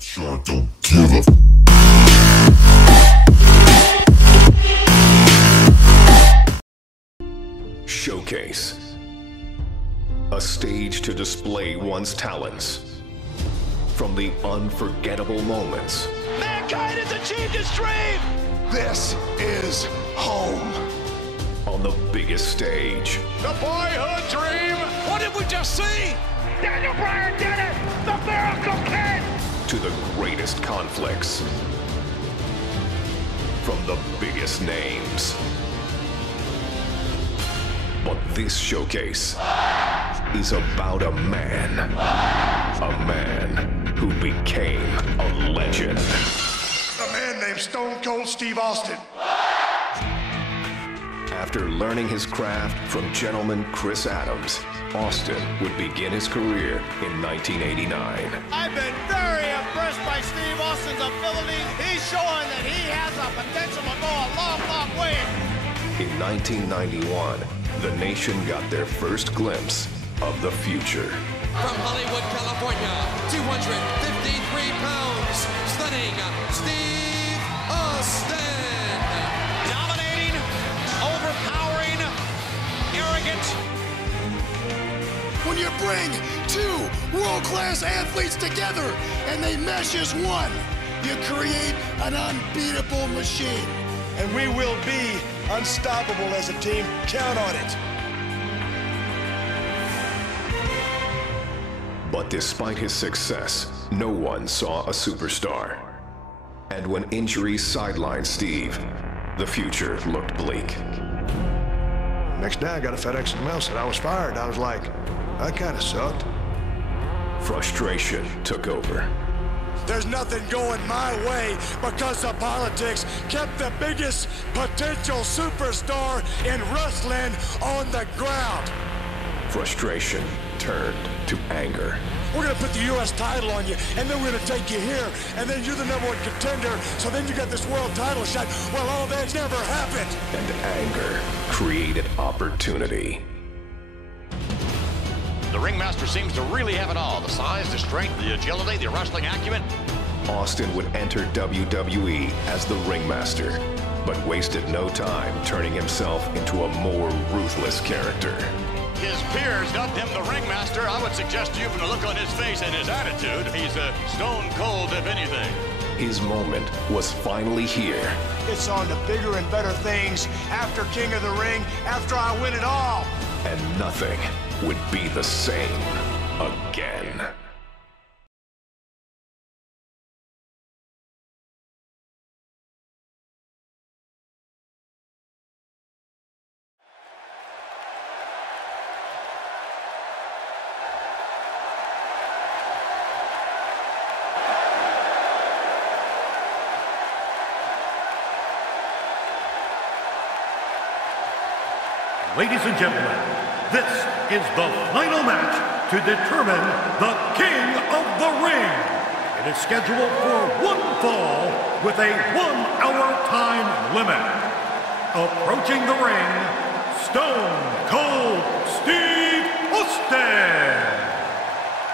Sure, don't give a Showcase. A stage to display one's talents. From the unforgettable moments. Mankind has achieved his dream! This is home. On the biggest stage. The boyhood dream! What did we just see? Daniel Bryan did it! The Miracle Kid! To the greatest conflicts. From the biggest names. But this showcase is about a man. A man who became a legend. A man named Stone Cold Steve Austin. After learning his craft from gentleman Chris Adams, Austin would begin his career in 1989. I've been very impressed by Steve Austin's ability. He's showing that he has a potential to go a long, long way. In 1991, the nation got their first glimpse of the future. From Hollywood, California, 253 pounds, stunning Steve Austin. Dominating, overpowering, arrogant. When you bring two world-class athletes together and they mesh as one, you create an unbeatable machine. And we will be unstoppable as a team. Count on it. But despite his success, no one saw a superstar. And when injuries sidelined Steve, the future looked bleak. Next day, I got a FedEx in the mail, said I was fired. I was like, that kind of sucked. Frustration took over. There's nothing going my way because the politics kept the biggest potential superstar in wrestling on the ground. Frustration turned to anger. We're going to put the U.S. title on you, and then we're going to take you here, and then you're the #1 contender, so then you got this world title shot. Well, all that never happened. And anger created opportunity. The ringmaster seems to really have it all. The size, the strength, the agility, the wrestling acumen. Austin would enter WWE as the ringmaster, but wasted no time turning himself into a more ruthless character. His peers dubbed him the ringmaster. I would suggest to you from the look on his face and his attitude, he's a stone cold if anything. His moment was finally here. It's on to bigger and better things after King of the Ring, after I win it all. And nothing would be the same again. Ladies and gentlemen, this is the final match to determine the King of the Ring. It is scheduled for one fall with a 1-hour time limit. Approaching the ring, Stone Cold Steve Austin.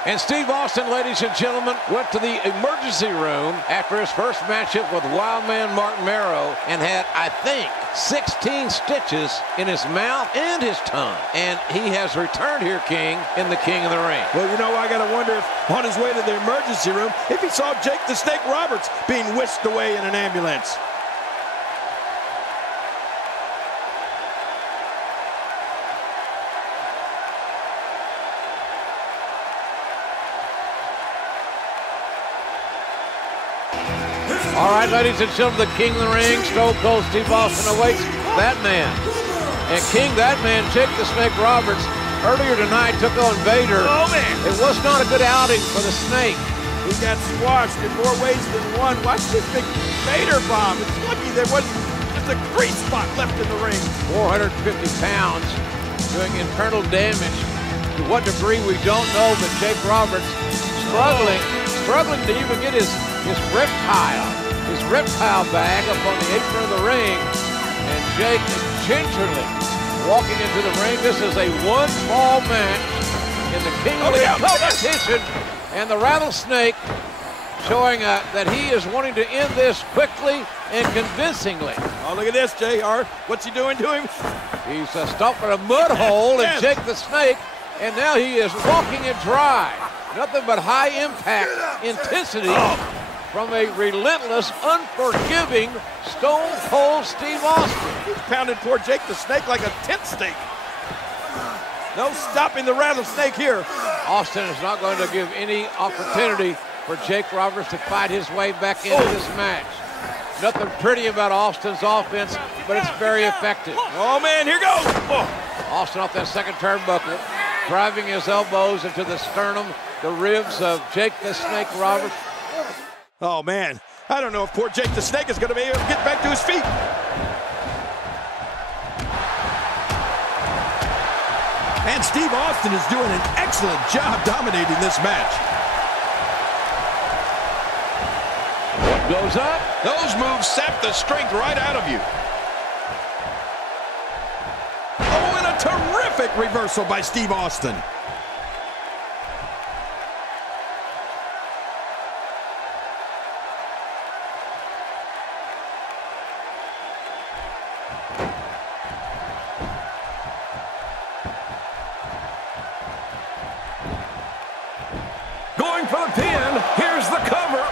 And Steve Austin, ladies and gentlemen, went to the emergency room after his first matchup with Wildman Martin Merrow and had, I think, 16 stitches in his mouth and his tongue. And he has returned here, King, in the King of the Ring. Well, you know, I got to wonder if on his way to the emergency room, if he saw Jake the Snake Roberts being whisked away in an ambulance. All right, ladies and gentlemen, the King of the Ring, Stone Cold Steve Austin awaits that man. And King, that man, Jake the Snake Roberts, earlier tonight took on Vader. Oh, man. It was not a good outing for the Snake. He got squashed in more ways than one. Watch this big Vader bomb. It's lucky there wasn't just a grease spot left in the ring. 450 pounds, doing internal damage. To what degree, we don't know, but Jake Roberts struggling to even get his reptile bag up on the apron of the ring. And Jake gingerly walking into the ring. This is a one-fall match in the King of the Ring competition. And the Rattlesnake showing that he is wanting to end this quickly and convincingly. Oh, look at this, JR. What's he doing to him? He's stomping a mud hole in Jake the Snake, and now he is walking it dry. Nothing but high impact intensity from a relentless, unforgiving Stone Cold Steve Austin. He's pounded poor Jake the Snake like a tent stake. No stopping the rattlesnake here. Austin is not going to give any opportunity for Jake Roberts to fight his way back into this match. Nothing pretty about Austin's offense, but it's very effective. Oh, man, here goes. Austin off that second turnbuckle, driving his elbows into the sternum, the ribs of Jake the Snake Roberts. Oh, man. I don't know if poor Jake the Snake is going to be able to get back to his feet. And Steve Austin is doing an excellent job dominating this match. What goes up? Those moves sap the strength right out of you. Oh, and a terrific reversal by Steve Austin. Going for the pin. Here's the cover.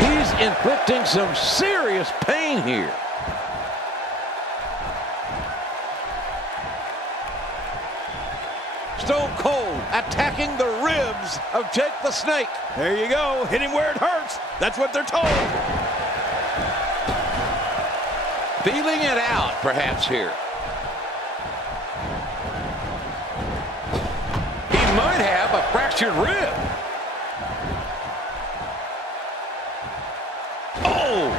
He's inflicting some serious pain here. Stone Cold attacking the ribs of Jake the Snake. There you go. Hit him where it hurts. That's what they're told. Feeling it out, perhaps, here. He might have a fractured rib. Oh,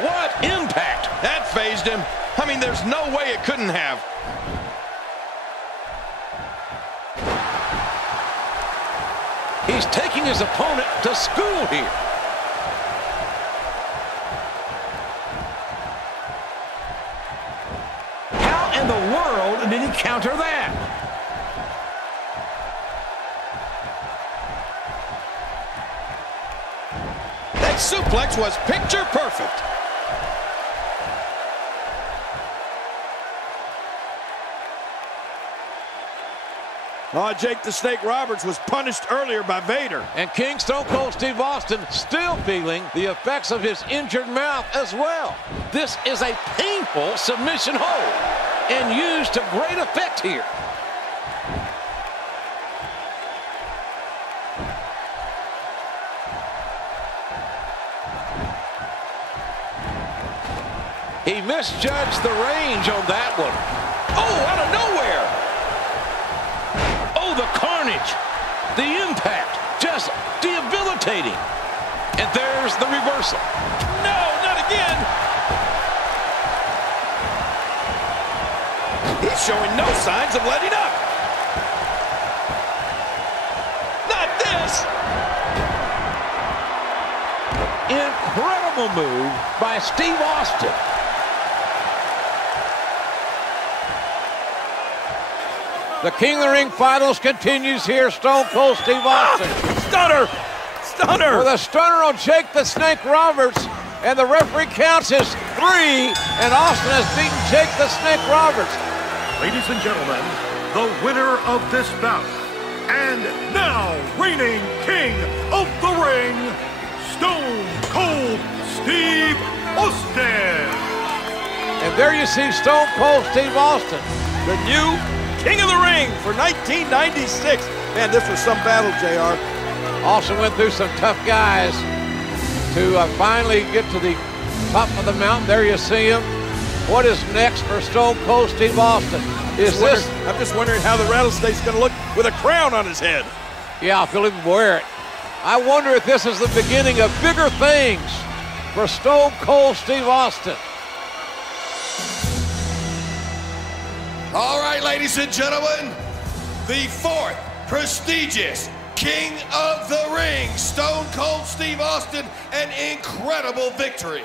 what impact. That phased him. I mean, there's no way it couldn't have. He's taking his opponent to school here. How in the world did he counter that? That suplex was picture perfect. Oh, Jake the Snake Roberts was punished earlier by Vader. And King Stone Cold Steve Austin still feeling the effects of his injured mouth as well. This is a painful submission hold and used to great effect here. He misjudged the range on that one. Oh, out of nowhere. Oh, the carnage, the impact, just debilitating. And there's the reversal. No, not again. He's showing no signs of letting up. Not this. Incredible move by Steve Austin. The King of the Ring finals continues here. Stone Cold Steve Austin. Stunner! Stunner! With a stunner on Jake the Snake Roberts. And the referee counts his 3. And Austin has beaten Jake the Snake Roberts. Ladies and gentlemen, the winner of this bout, and now reigning King of the Ring, Stone Cold Steve Austin. And there you see Stone Cold Steve Austin, the new King of the Ring for 1996. Man, this was some battle, JR. Austin went through some tough guys to finally get to the top of the mountain. There you see him. What is next for Stone Cold Steve Austin? I'm just wondering how the rattlesnake's going to look with a crown on his head. Yeah, if he'll even wear it. I wonder if this is the beginning of bigger things for Stone Cold Steve Austin. All right, ladies and gentlemen, the 4th prestigious King of the Ring, Stone Cold Steve Austin, an incredible victory.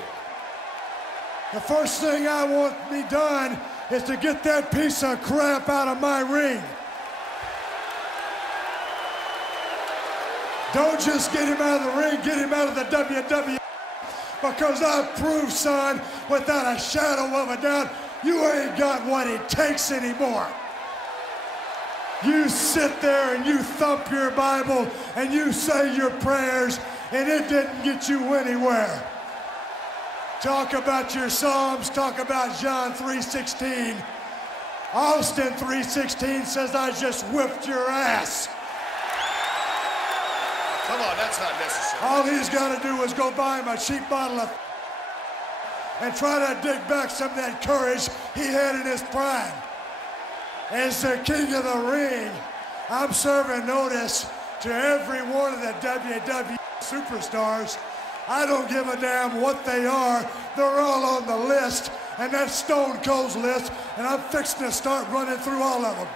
The first thing I want to be done is to get that piece of crap out of my ring. Don't just get him out of the ring, get him out of the WWE. Because I've proved, son, without a shadow of a doubt, you ain't got what it takes anymore. You sit there and you thump your Bible and you say your prayers, and it didn't get you anywhere. Talk about your Psalms, talk about John 3:16. Austin 3:16 says, I just whipped your ass. Come on, that's not necessary. All he's got to do is go buy him a cheap bottle of and try to dig back some of that courage he had in his prime. As the king of the ring, I'm serving notice to every one of the WWE superstars. I don't give a damn what they are. They're all on the list, and that's Stone Cold's list, and I'm fixing to start running through all of them.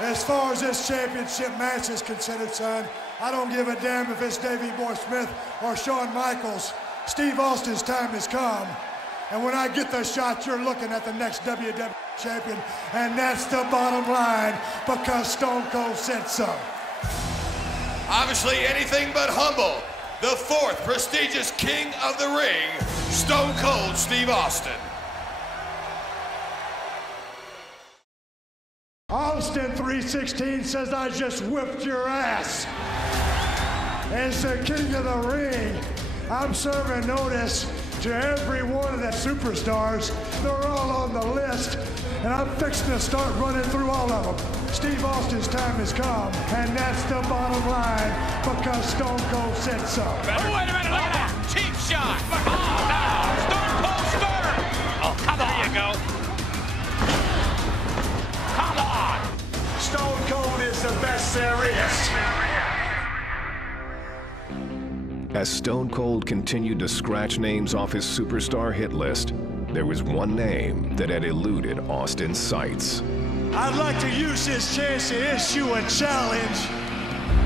As far as this championship match is considered, son, I don't give a damn if it's Davey Boy Smith or Shawn Michaels. Steve Austin's time has come. And when I get the shot, you're looking at the next WWE champion. And that's the bottom line, because Stone Cold said so. Obviously anything but humble. The fourth prestigious king of the ring, Stone Cold Steve Austin. Austin 3:16 says, I just whipped your ass. As the king of the ring, I'm serving notice to every one of the superstars. They're all on the list, and I'm fixing to start running through all of them. Steve Austin's time has come, and that's the bottom line, because Stone Cold said so. Oh, wait a minute, look at that. Cheap shot. Oh, no. Stone Cold Stunner. Oh, come on. There you go. Come on. Stone Cold is the best there is. As Stone Cold continued to scratch names off his superstar hit list, there was one name that had eluded Austin's sights. I'd like to use this chance to issue a challenge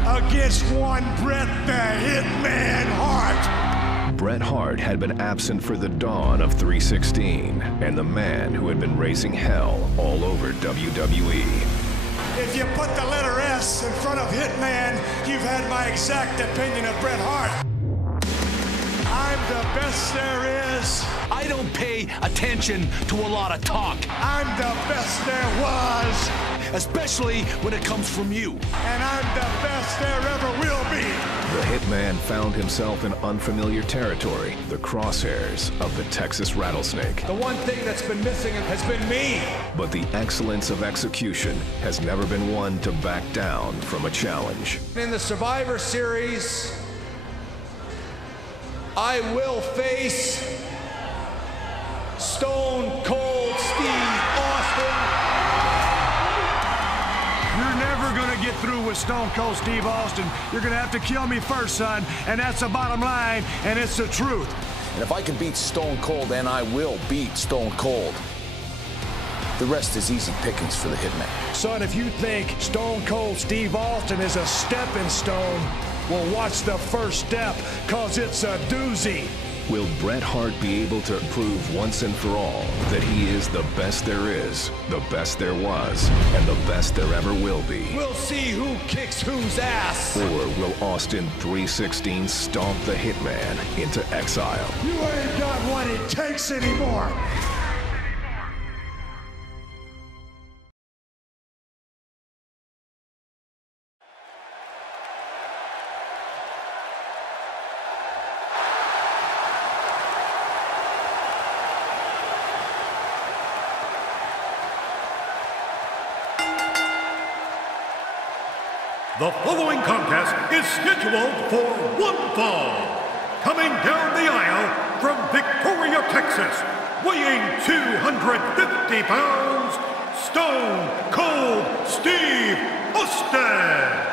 against one Bret the Hitman Hart. Bret Hart had been absent for the dawn of 316, and the man who had been raising hell all over WWE. If you put the letter S in front of Hitman, you've had my exact opinion of Bret Hart. I'm the best there is. I don't pay attention to a lot of talk. I'm the best there was. Especially when it comes from you. And I'm the best there ever will be. The Hitman found himself in unfamiliar territory, the crosshairs of the Texas Rattlesnake. The one thing that's been missing has been me. But the excellence of execution has never been one to back down from a challenge. In the Survivor Series, I will face Stone Cold Steve Austin. You're never going to get through with Stone Cold Steve Austin. You're going to have to kill me first, son. And that's the bottom line, and it's the truth. And if I can beat Stone Cold, then I will beat Stone Cold. The rest is easy pickings for the Hitman. Son, if you think Stone Cold Steve Austin is a stepping stone, well, watch the first step, because it's a doozy. Will Bret Hart be able to prove once and for all that he is the best there is, the best there was, and the best there ever will be? We'll see who kicks whose ass. Or will Austin 316 stomp the Hitman into exile? You ain't got what it takes anymore. The following contest is scheduled for one fall. Coming down the aisle from Victoria, Texas, weighing 250 pounds, Stone Cold Steve Austin.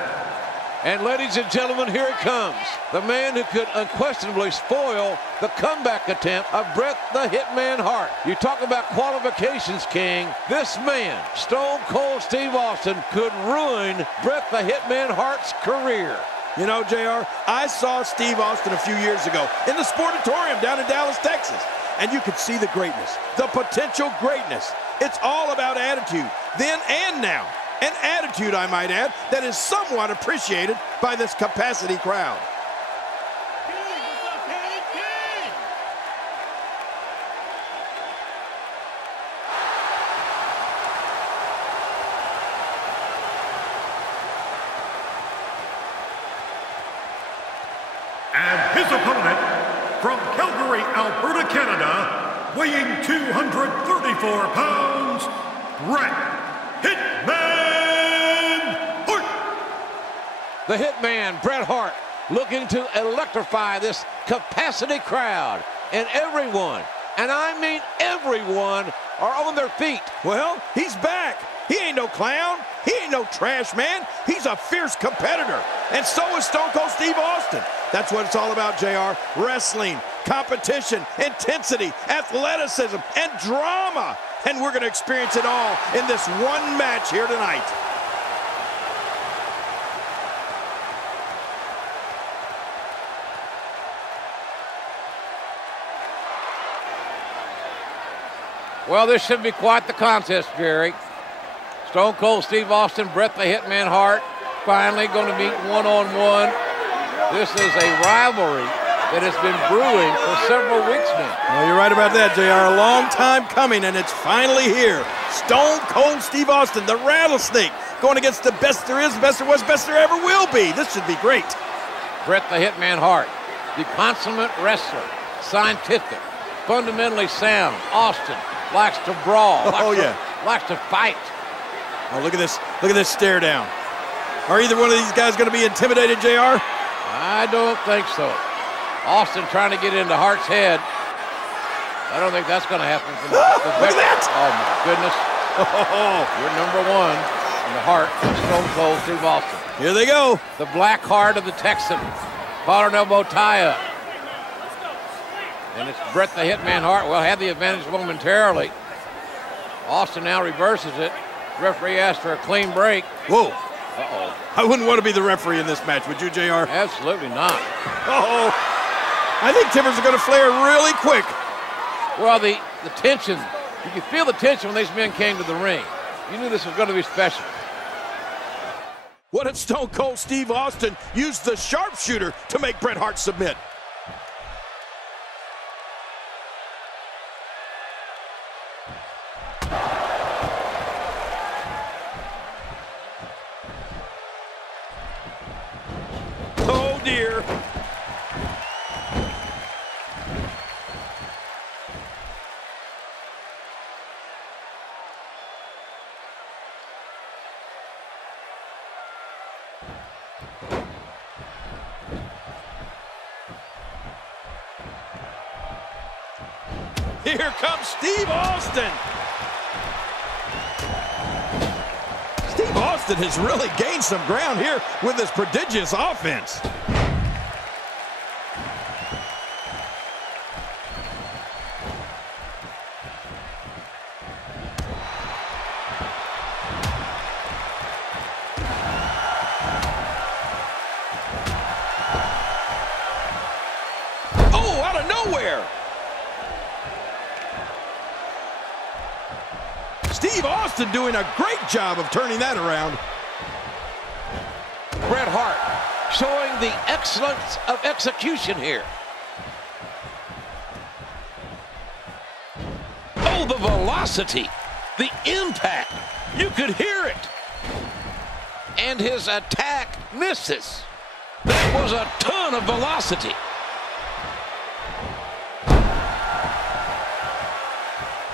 And ladies and gentlemen, here it comes. The man who could unquestionably spoil the comeback attempt of Bret the Hitman Hart. You talk about qualifications, King. This man, Stone Cold Steve Austin, could ruin Bret the Hitman Hart's career. You know, JR, I saw Steve Austin a few years ago in the Sportatorium down in Dallas, Texas. And you could see the greatness, the potential greatness. It's all about attitude, then and now. An attitude, I might add, that is somewhat appreciated by this capacity crowd. And his opponent, from Calgary, Alberta, Canada, weighing 234 pounds, Bret Hitman Hart. The Hitman, Bret Hart, looking to electrify this capacity crowd. And everyone, and I mean everyone, are on their feet. Well, he's back. He ain't no clown. He ain't no trash man. He's a fierce competitor. And so is Stone Cold Steve Austin. That's what it's all about, JR. Wrestling, competition, intensity, athleticism, and drama. And we're going to experience it all in this one match here tonight. Well, this should be quite the contest, Jerry. Stone Cold Steve Austin, Bret the Hitman Hart, finally going to meet one-on-one. This is a rivalry that has been brewing for several weeks now. Well, you're right about that, JR. A long time coming, and it's finally here. Stone Cold Steve Austin, the Rattlesnake, going against the best there is, best there was, best there ever will be. This should be great. Bret the Hitman Hart, the consummate wrestler, scientific, fundamentally sound. Austin likes to brawl. Likes to fight. Oh, look at this. Look at this stare down. Are either one of these guys going to be intimidated, JR? I don't think so. Austin trying to get into Hart's head. I don't think that's going to happen. Look at that! Oh, my goodness. You're number one in the heart of Stone Cold Steve Austin. Here they go. The black heart of the Texan. Collar and elbow tie-up. And it's Bret the Hitman Hart. Well, had the advantage momentarily. Austin now reverses it. Referee asked for a clean break. Whoa. Uh-oh. I wouldn't want to be the referee in this match, would you, JR? Absolutely not. Uh-oh. I think timbers are going to flare really quick. Well, the tension, you could feel the tension when these men came to the ring. You knew this was going to be special. What if Stone Cold Steve Austin used the sharpshooter to make Bret Hart submit? Oh, dear. Here comes Steve Austin. Steve Austin has really gained some ground here with his prodigious offense. Oh, out of nowhere. Steve Austin doing a great job of turning that around. Bret Hart showing the excellence of execution here. Oh, the velocity, the impact. You could hear it. And his attack misses. That was a ton of velocity.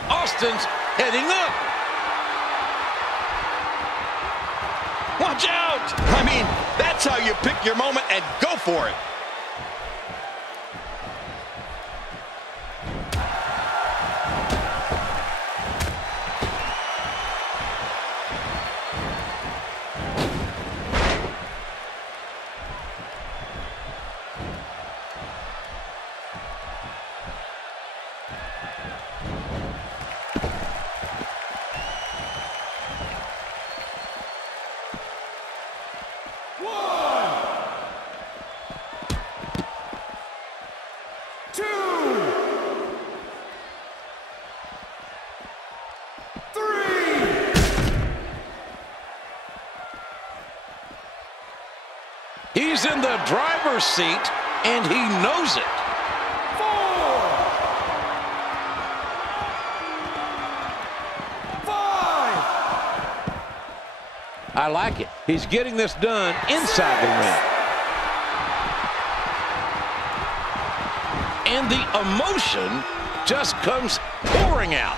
Austin's heading up. Watch out! I mean, that's how you pick your moment and go for it. He's in the driver's seat, and he knows it. 4, 5. I like it. He's getting this done inside the ring. And the emotion just comes pouring out.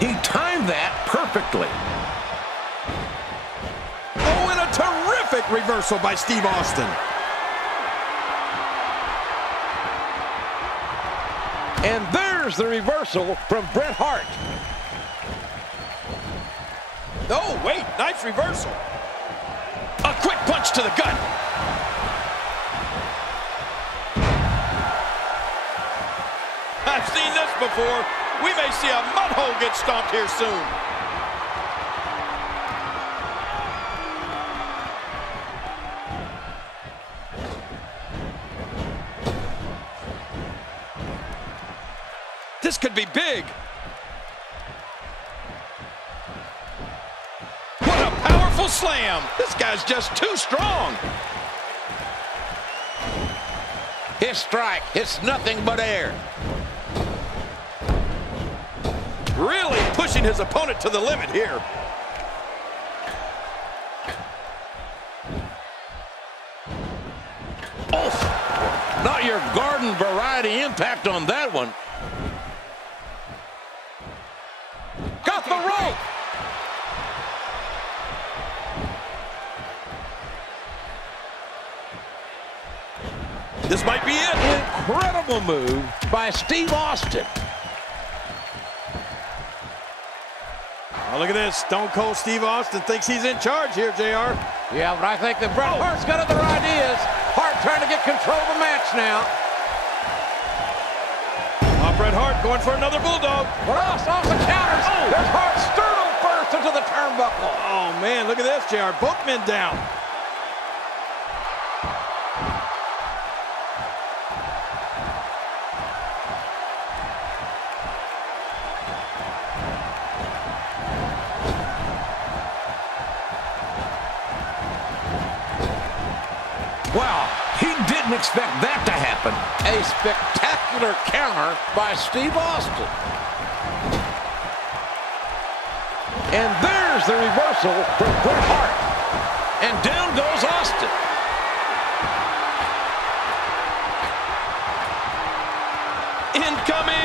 He timed that perfectly. Oh, and a terrific reversal by Steve Austin. And there's the reversal from Bret Hart. Oh, wait, nice reversal. A quick punch to the gut. I've seen this before. We may see a mud hole get stomped here soon. This could be big. What a powerful slam. This guy's just too strong. His strike hits nothing but air. Really pushing his opponent to the limit here. Oh, not your garden variety impact on that one. Got the rope. This might be it. Incredible move by Steve Austin. Oh, look at this. Stone Cold Steve Austin thinks he's in charge here, JR. Yeah, but I think that Bret Hart's got other ideas. Hart trying to get control of the match now. Oh, Bret Hart going for another bulldog. Cross off the counters. Oh. There's Hart sternum first into the turnbuckle. Oh, man, look at this, JR. Both men down. Wow, he didn't expect that to happen. A spectacular counter by Steve Austin. And there's the reversal from Bret Hart. And down goes Austin. Incoming!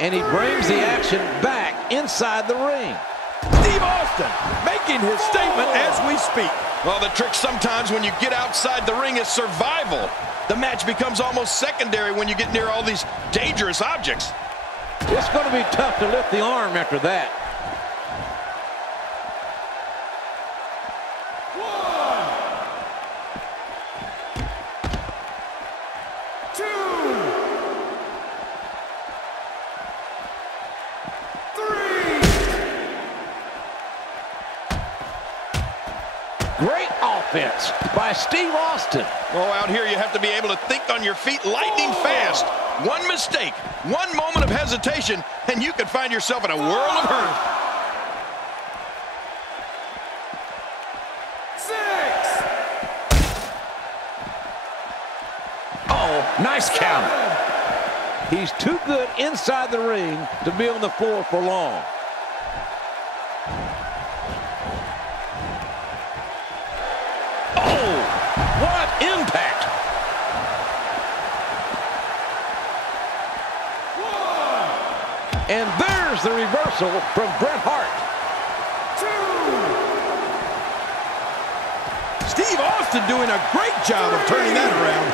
And he brings the action back inside the ring. Steve Austin making his statement as we speak. Well, the trick sometimes when you get outside the ring is survival. The match becomes almost secondary when you get near all these dangerous objects. It's going to be tough to lift the arm after that. 1, 2, 3. Great offense by Steve Austin. Oh, out here you have to be able to think on your feet lightning fast. One mistake, one moment of hesitation, and you could find yourself in a world of hurt. 6. Oh, nice counter. He's too good inside the ring to be on the floor for long. Oh, what impact. 1. And there's the reversal from Bret Hart. 2. Steve Austin doing a great job of turning that around.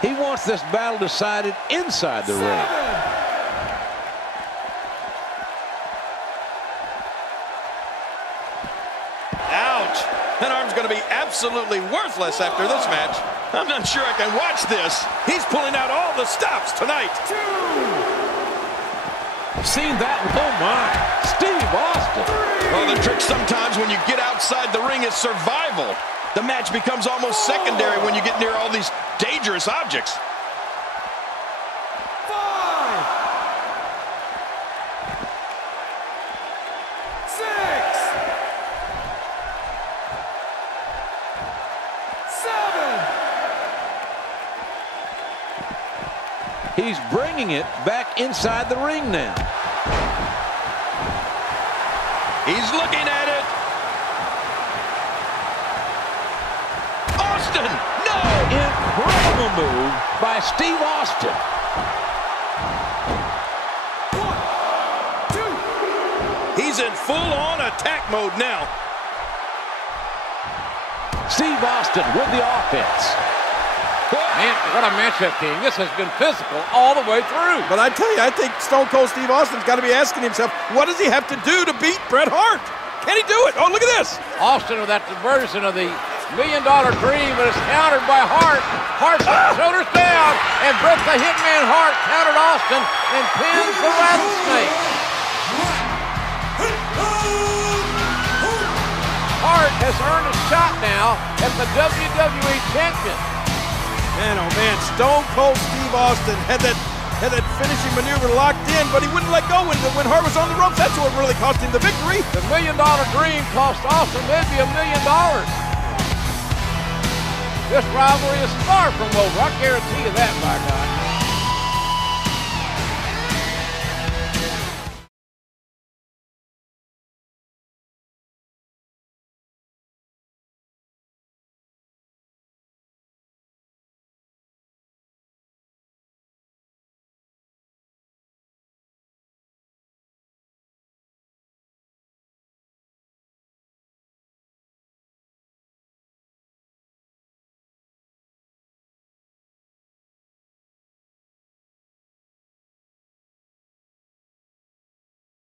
He wants this battle decided inside the ring. Ouch! That arm's going to be absolutely worthless after this match. I'm not sure I can watch this. He's pulling out all the stops tonight. Seen that? Oh my! Steve Austin. Well, the trick sometimes when you get outside the ring is survival. The match becomes almost secondary when you get near all these dangerous objects. 5, 6, 7. He's bringing it back inside the ring now. He's looking at it. Austin, no! Incredible move by Steve Austin. 1, 2. He's in full-on attack mode now. Steve Austin with the offense. Man, what a matchup, King. This has been physical all the way through. But I tell you, I think Stone Cold Steve Austin's got to be asking himself, what does he have to do to beat Bret Hart? Can he do it? Oh, look at this. Austin with that diversion of the $1 Million Dream, but it's countered by Hart. Hart shoulders down, and Bret the Hitman Hart countered Austin and pins the Rattlesnake. Hart has earned a shot now as the WWE Champion. Man, oh man, Stone Cold Steve Austin had that finishing maneuver locked in, but he wouldn't let go when Hart was on the ropes. That's what really cost him the victory. The $1 Million Dream cost Austin maybe $1 million. This rivalry is far from over. I guarantee you that, by God.